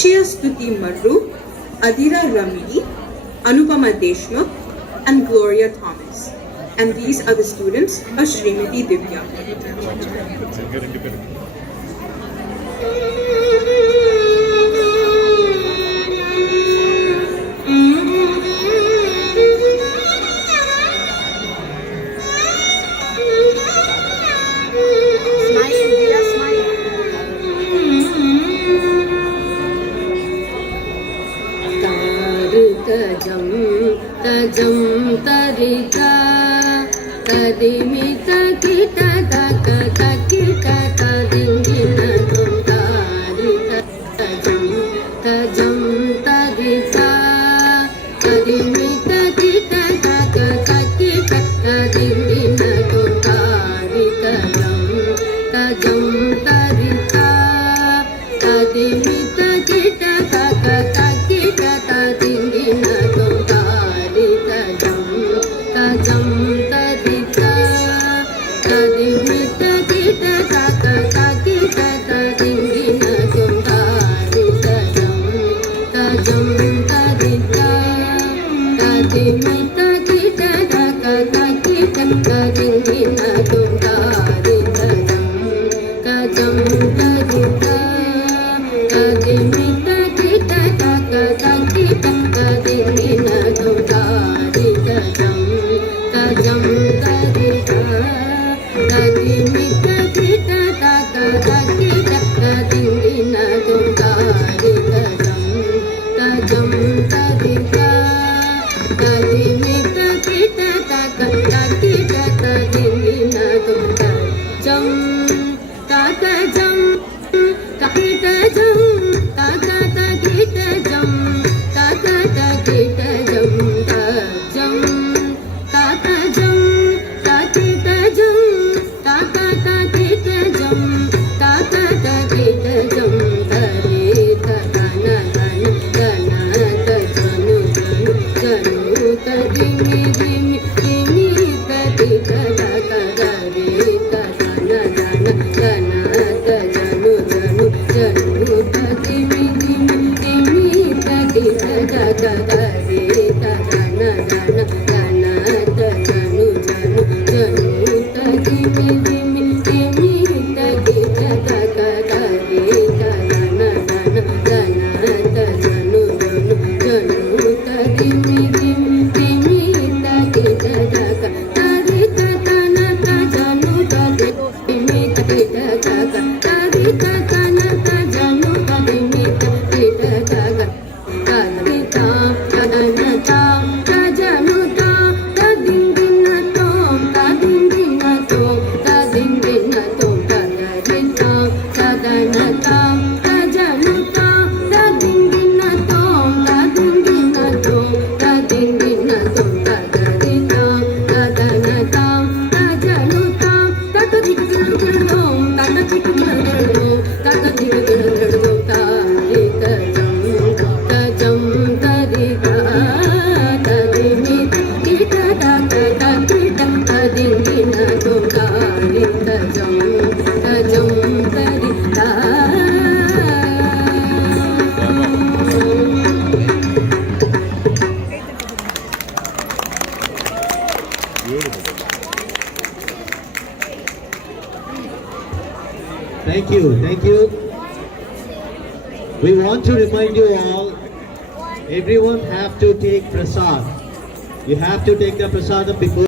Akshaya Stuti Marru, Adira Ramili, Anupama Deshmukh, and Gloria Thomas. And these are the students of Srimati Divya. Tajam tarika tadimita kita taka kita tadingina tumtarika tajam tarika tadimita kita taka kita tadingina tumtarika tajam tarika tadimita kita taka kita tadingina Thank you, thank you. We want to remind you all, everyone have to take prasad. You have to take the prasad before